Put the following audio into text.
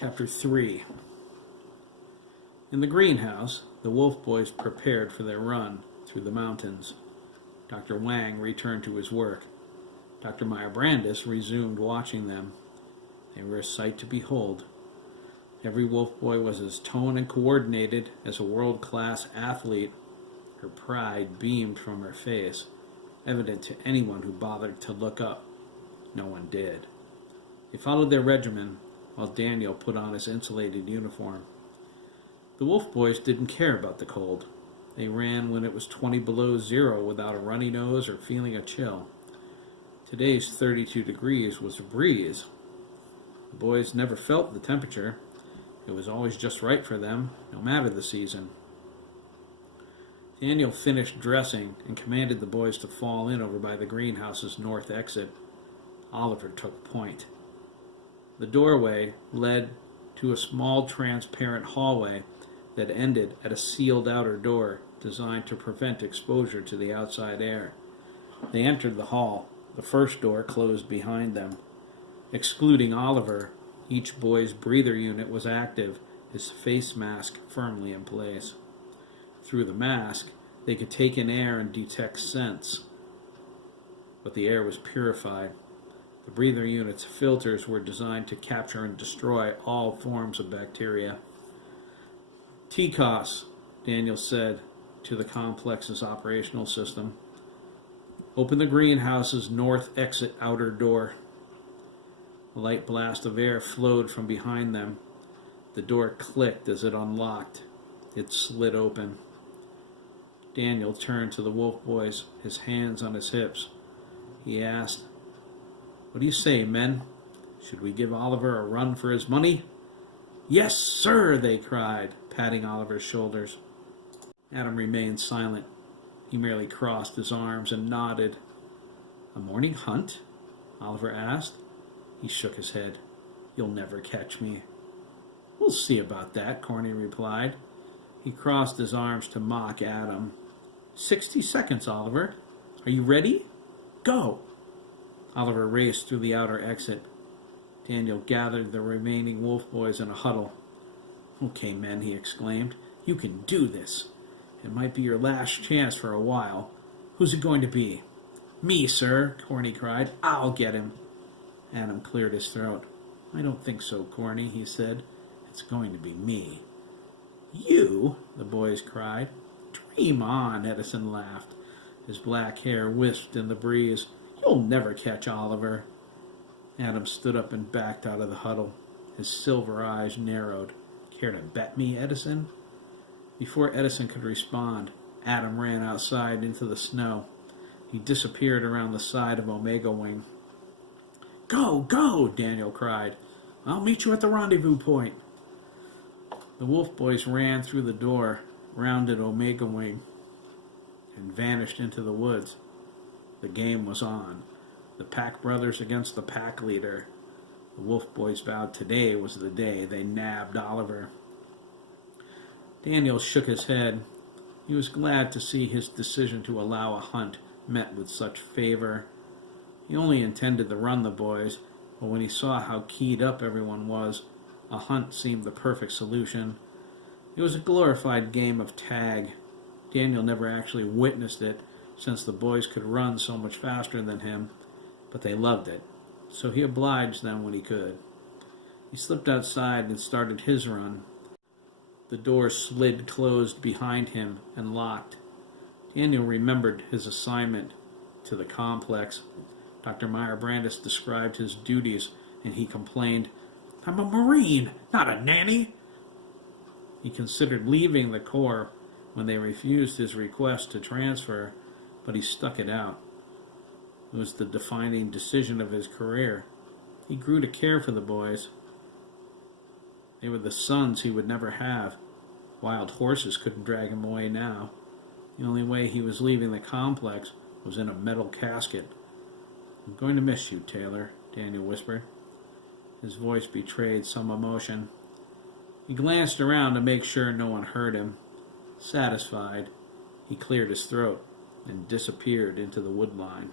Chapter 3. In the greenhouse, the wolf boys prepared for their run through the mountains. Dr. Wang returned to his work. Dr. Meyer-Brandis resumed watching them. They were a sight to behold. Every wolf boy was as toned and coordinated as a world-class athlete. Her pride beamed from her face, evident to anyone who bothered to look up. No one did. They followed their regimen, while Daniel put on his insulated uniform. The wolf boys didn't care about the cold. They ran when it was 20 below zero without a runny nose or feeling a chill. Today's 32 degrees was a breeze. The boys never felt the temperature. It was always just right for them, no matter the season. Daniel finished dressing and commanded the boys to fall in over by the greenhouse's north exit. Oliver took point. The doorway led to a small transparent hallway that ended at a sealed outer door designed to prevent exposure to the outside air. They entered the hall. The first door closed behind them. Excluding Oliver, each boy's breather unit was active, his face mask firmly in place. Through the mask, they could take in air and detect scents, but the air was purified. The breather unit's filters were designed to capture and destroy all forms of bacteria. TCOS, Daniel said to the complex's operational system. Open the greenhouse's north exit outer door. A light blast of air flowed from behind them. The door clicked as it unlocked. It slid open. Daniel turned to the wolf boys, his hands on his hips. He asked, "What do you say, men? Should we give Oliver a run for his money?" "Yes, sir," they cried, patting Oliver's shoulders. Adam remained silent. He merely crossed his arms and nodded. "A morning hunt?" Oliver asked. He shook his head. "You'll never catch me." "We'll see about that," Corny replied. He crossed his arms to mock Adam. 60 seconds, Oliver. Are you ready? Go!" Oliver raced through the outer exit. Daniel gathered the remaining wolf boys in a huddle. "Okay, men," he exclaimed. "You can do this. It might be your last chance for a while. Who's it going to be?" "Me, sir," Corny cried. "I'll get him." Adam cleared his throat. "I don't think so, Corny," he said. "It's going to be me." "You?" the boys cried. "Dream on," Edison laughed. His black hair wisped in the breeze. "You'll never catch Oliver." Adam stood up and backed out of the huddle. His silver eyes narrowed. "Care to bet me, Edison?" Before Edison could respond, Adam ran outside into the snow. He disappeared around the side of Omega Wing. "Go, go!" Daniel cried. "I'll meet you at the rendezvous point." The wolf boys ran through the door, rounded Omega Wing, and vanished into the woods. The game was on. The pack brothers against the pack leader. The wolf boys vowed today was the day they nabbed Oliver. Daniel shook his head. He was glad to see his decision to allow a hunt met with such favor. He only intended to run the boys, but when he saw how keyed up everyone was, a hunt seemed the perfect solution. It was a glorified game of tag. Daniel never actually witnessed it, since the boys could run so much faster than him, but they loved it, so he obliged them when he could. He slipped outside and started his run. The door slid closed behind him and locked. Daniel remembered his assignment to the complex. Dr. Meyer-Brandis described his duties, and he complained, "I'm a Marine, not a nanny." He considered leaving the Corps when they refused his request to transfer, but he stuck it out. It was the defining decision of his career. He grew to care for the boys. They were the sons he would never have. Wild horses couldn't drag him away now. The only way he was leaving the complex was in a metal casket. "I'm going to miss you, Taylor," Daniel whispered. His voice betrayed some emotion. He glanced around to make sure no one heard him. Satisfied, he cleared his throat and disappeared into the woodline.